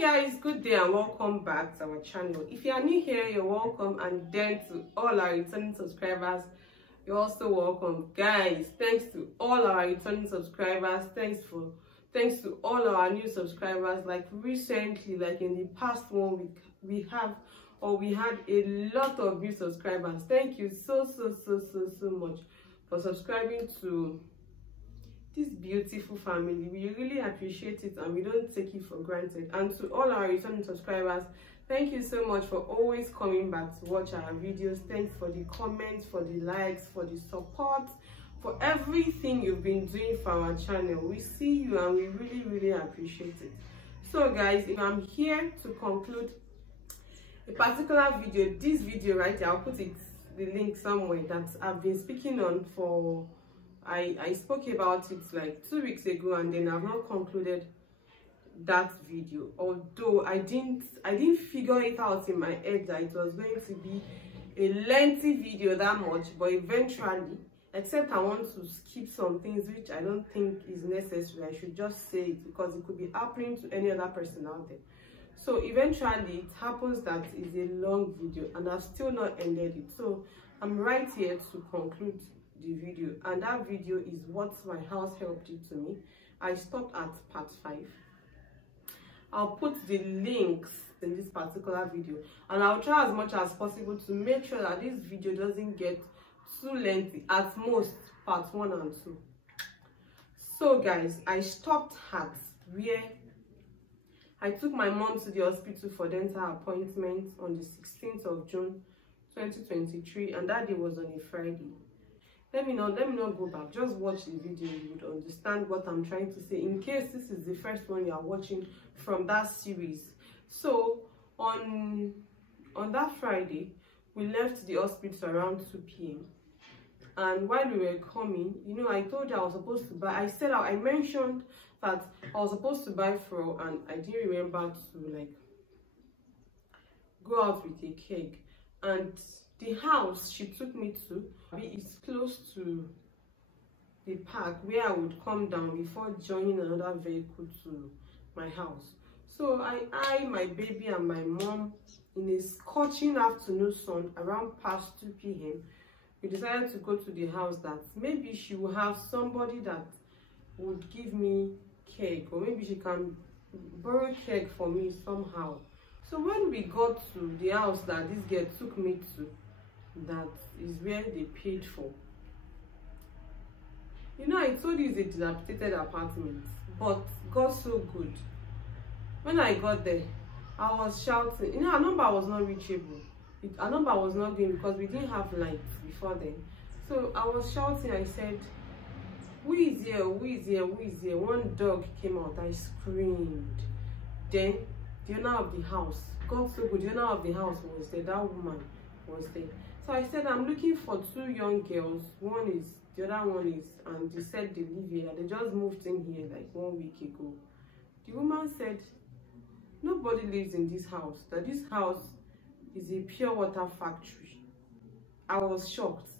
Hi guys, good day and welcome back to our channel. If you are new here, you're welcome, and then to all our returning subscribers, you're also welcome. Guys, thanks to all our returning subscribers, thanks to all our new subscribers. Like recently, like in the past 1 week, we had a lot of new subscribers. Thank you so much for subscribing to this beautiful family. We really appreciate it and we don't take it for granted. And to all our returning subscribers, thank you so much for always coming back to watch our videos. Thanks for the comments, for the likes, for the support, for everything you've been doing for our channel. We see you and we really appreciate it. So guys, if I'm here to conclude a particular video, this video right here, I'll put the link somewhere, that I've been speaking on for I spoke about it like 2 weeks ago, and then I've not concluded that video, although I didn't figure it out in my head that it was going to be a lengthy video that much. But eventually, except I want to skip some things which I don't think is necessary, I should just say it because it could be happening to any other person out there. So eventually it happens that it's a long video and I've still not ended it. So I'm right here to conclude the video, and that video is what my house help did to me. I stopped at part 5. I'll put the links in this particular video, and I'll try as much as possible to make sure that this video doesn't get too lengthy. At most part 1 and 2. So guys, I stopped at where I took my mom to the hospital for dental appointment on the 16th of June 2023, and that day was on a Friday. Let me not go back. Just watch the video. You would understand what I'm trying to say, in case this is the first one you are watching from that series. So on that Friday, we left the hospital around 2 p.m. and while we were coming, you know, I told you I was supposed to buy. I mentioned that I was supposed to buy fro, and I didn't remember to like go out with a keg. And the house she took me to is close to the park where I would come down before joining another vehicle to my house. So I, my baby and my mom, in a scorching afternoon sun around past 2 p.m, we decided to go to the house that maybe she will have somebody that would give me cake, or maybe she can borrow cake for me somehow. So when we got to the house that this girl took me to, that is where they paid for. You know, I told you it's a dilapidated apartment, but God so good. When I got there, I was shouting. You know, our number was not reachable. Our number was not going because we didn't have lights before then. So I was shouting. I said, "Who is here? Who is here? Who is here?" One dog came out. I screamed. Then the owner of the house, God so good, the owner of the house was there. That woman was there. So I said, "I'm looking for 2 young girls. The other one is, and they said they live here. They just moved in here like 1 week ago." The woman said, "Nobody lives in this house. That this house is a pure water factory." I was shocked,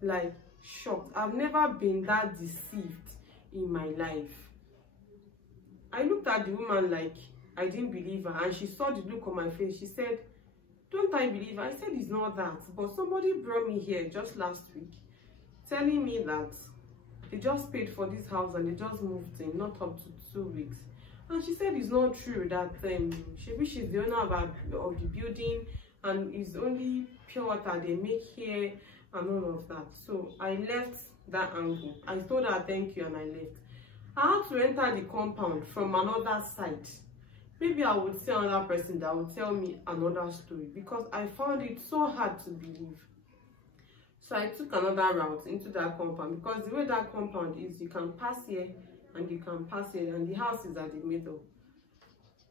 like shocked. I've never been that deceived in my life. I looked at the woman like I didn't believe her, and she saw the look on my face. She said, "Don't I believe her?" I said, "It's not that, but somebody brought me here just last week telling me that they just paid for this house and they just moved in, not up to 2 weeks." And she said it's not true, that she's the owner of the building and it's only pure water they make here and all of that. So I left that angle. I told her thank you and I left. I had to enter the compound from another side. Maybe I would see another person that would tell me another story, because I found it so hard to believe. So I took another route into that compound, because the way that compound is, you can pass here and you can pass here, and the house is at the middle.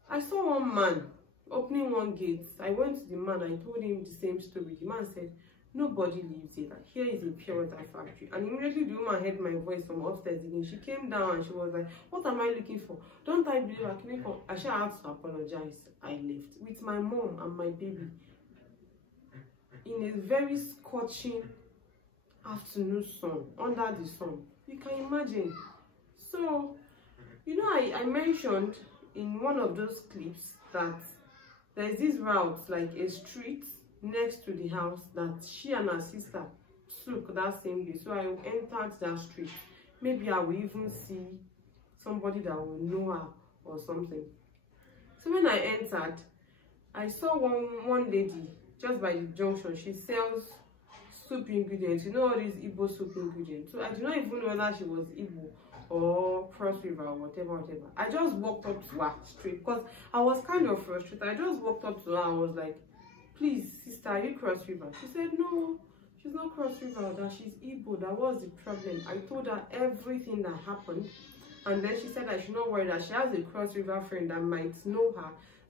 I saw one man opening one gate. I went to the man, I told him the same story. The man said, "Nobody lives here. Here is a pure water factory." And immediately the woman heard my voice from upstairs again. She came down and she was like, "What am I looking for? Don't I believe I can come?" I should have to apologize. I left with my mom and my baby in a very scorching afternoon sun, under the sun. You can imagine. So, you know, I mentioned in one of those clips that there's this route, like a street next to the house, that she and her sister took that same day. So I entered that street. Maybe I will even see somebody that will know her or something. So when I entered, I saw one lady just by the junction. She sells soup ingredients. You know all these Igbo soup ingredients. So I do not even know whether she was Igbo or Cross River or whatever. I just walked up to her straight because I was kind of frustrated. I just walked up to her and was like, please, sister, are you Cross River? She said, no, she's not Cross River, that she's Igbo. That was the problem. I told her everything that happened. And then she said I should not worry, that she has a Cross River friend that might know her,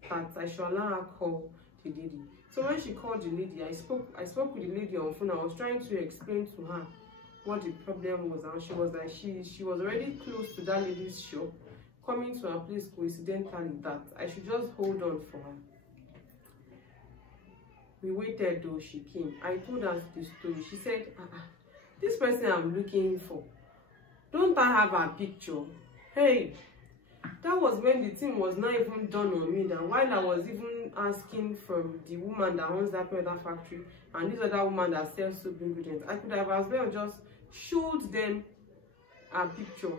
that I should allow her call the lady. So when she called the lady, I spoke with the lady on phone. I was trying to explain to her what the problem was, and she was like, she was already close to that lady's shop, coming to her place coincidentally, that I should just hold on for her. We waited though, she came. I told her the story. She said, this person I'm looking for, don't I have a picture? Hey, that was when the thing was not even done on me. That while I was even asking from the woman that owns that factory and this other woman that sells soup ingredients, I could have as well just showed them a picture.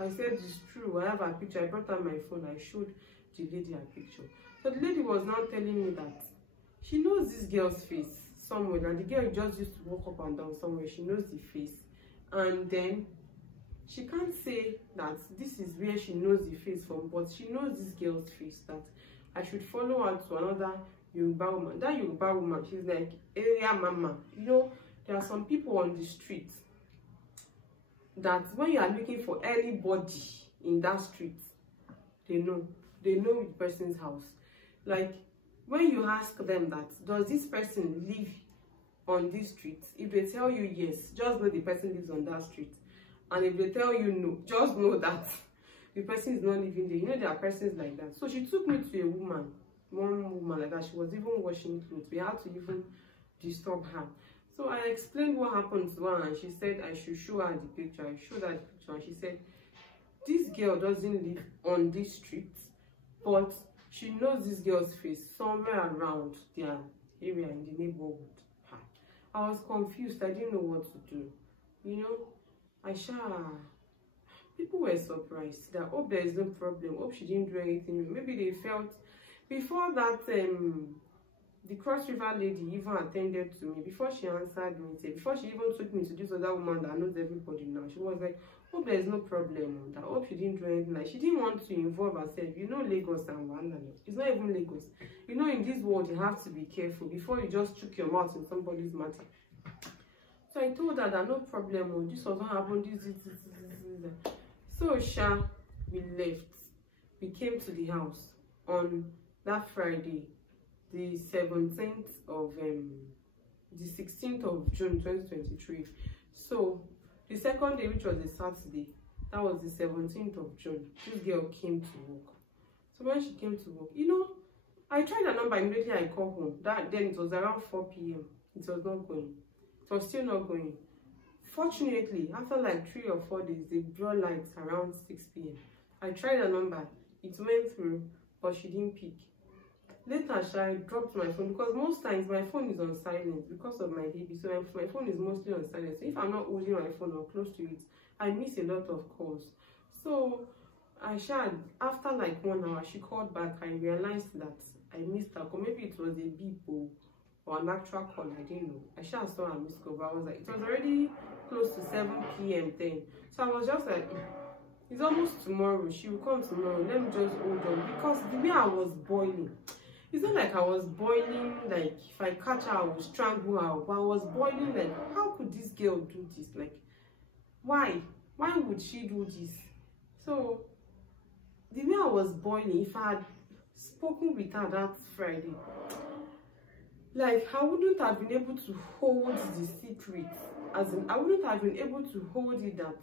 I said, it's true, I have a picture. I brought out my phone. I showed the lady a picture. So the lady was now telling me that she knows this girl's face somewhere, and the girl just used to walk up and down somewhere. She knows the face, and then she can't say that this is where she knows the face from, but she knows this girl's face, that I should follow her to another Yoruba woman. That Yoruba woman, she's like area mama. You know, there are some people on the street that when you are looking for anybody in that street, they know the person's house. Like when you ask them that, does this person live on this street? If they tell you yes, just know the person lives on that street. And if they tell you no, just know that the person is not living there. You know, there are persons like that. So she took me to a woman, one woman like that. She was even washing clothes. We had to even disturb her. So I explained what happened to her, and she said I should show her the picture. I showed her the picture, and she said, this girl doesn't live on this street, but she knows this girl's face somewhere around their area in the neighborhood. I was confused. I didn't know what to do. You know, people were surprised. That hope there is no problem. Hope she didn't do anything. Maybe they felt before that the Cross River lady even attended to me, before she answered me, before she even took me to this other woman that knows everybody now, she was like, hope there is no problem. That hope she didn't do anything. Like, she didn't want to involve herself. You know, Lagos and Rwanda. It's not even Lagos. You know, in this world, you have to be careful before you just chook your mouth in somebody's matter. So I told her that no problem. This was what happened. This. So we left. We came to the house on that Friday, the 17th of the 16th of June 2023. So the second day, which was a Saturday, that was the 17th of June, this girl came to work. So when she came to work, you know, I tried her number immediately. I called home. Then it was around 4 p.m. It was not going. It was still not going. Fortunately, after like 3 or 4 days, they brought lights around 6 p.m. I tried her number. It went through, but she didn't pick. Later, I dropped my phone, because most times my phone is on silent because of my baby. So my phone is mostly on silent. So if I'm not holding my phone or close to it, I miss a lot of calls. So after like 1 hour, she called back. I realized that I missed her call. Maybe it was a beep or an actual call. I didn't know. I saw her missed call, but I was like, it was already close to 7 p.m. then. So I was just like, it's almost tomorrow. She will come tomorrow. Let me just hold on, because the way I was boiling. It's not like I was boiling, like if I catch her, I will strangle her. But I was boiling, like, how could this girl do this? Like, why? Why would she do this? So, the way I was boiling, if I had spoken with her that Friday, like, I wouldn't have been able to hold the secret. As in, I wouldn't have been able to hold it that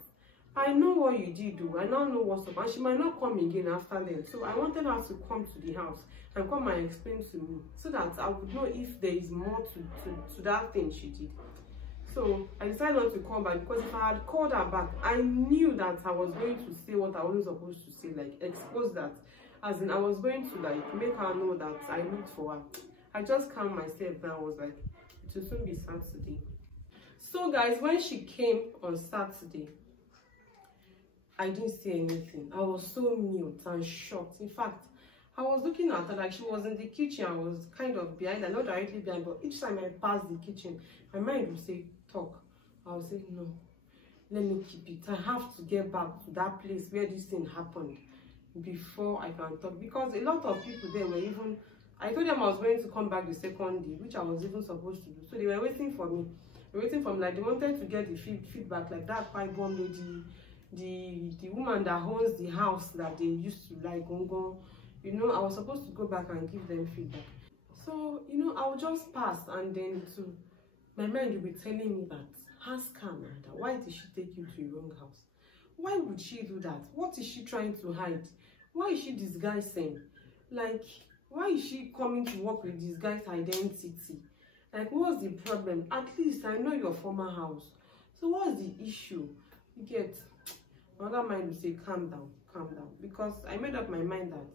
I know what you did, though. I now know what's up. And she might not come again after then. So I wanted her to come to the house and come and explain to me, so that I would know if there is more to that thing she did. So I decided not to call back, because if I had called her back, I knew that I was going to say what I wasn't supposed to say, like expose that As in, I was going to like make her know that I looked for her. I just calmed myself down. I was like, it will soon be Saturday. So guys, when she came on Saturday, I didn't see anything. I was so mute and shocked. In fact, I was looking at her like she was in the kitchen. I was kind of behind her, not directly behind, but each time I passed the kitchen, my mind would say, talk. I would say, no, let me keep it. I have to get back to that place where this thing happened before I can talk. Because a lot of people there were even, I told them I was going to come back the second day, which I was even supposed to do. So they were waiting for me. They were waiting for me, like they wanted to get the feedback, like that pipe bomb lady, the woman that owns the house that they used to like gongo. You know, I was supposed to go back and give them feedback. So, you know, I'll just pass, and then my mind will be telling me that, ask her, Amanda, why did she take you to a wrong house? Why would she do that? What is she trying to hide? Why is she disguising? Like, why is she coming to work with disguised identity? Like, what's the problem? At least I know your former house. So what's the issue? You get, another mind will say, calm down, because I made up my mind that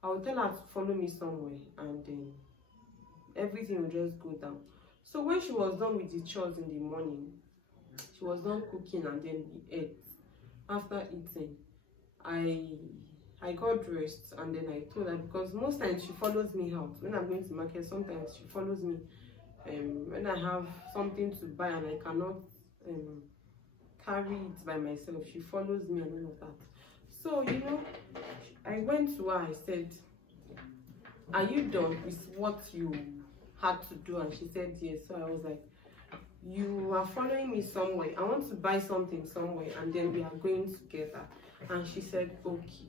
I will tell her to follow me somewhere, and then everything will just go down. So when she was done with the chores in the morning, she was done cooking, and then we ate. After eating, I got dressed, and then I told her, because most times she follows me out. When I'm going to market, sometimes she follows me. When I have something to buy and I cannot carry it by myself, she follows me and all of that. So, you know, I went to her, I said, are you done with what you had to do? And she said yes. So I was like, you are following me somewhere. I want to buy something somewhere, and then we are going together. And she said, okay.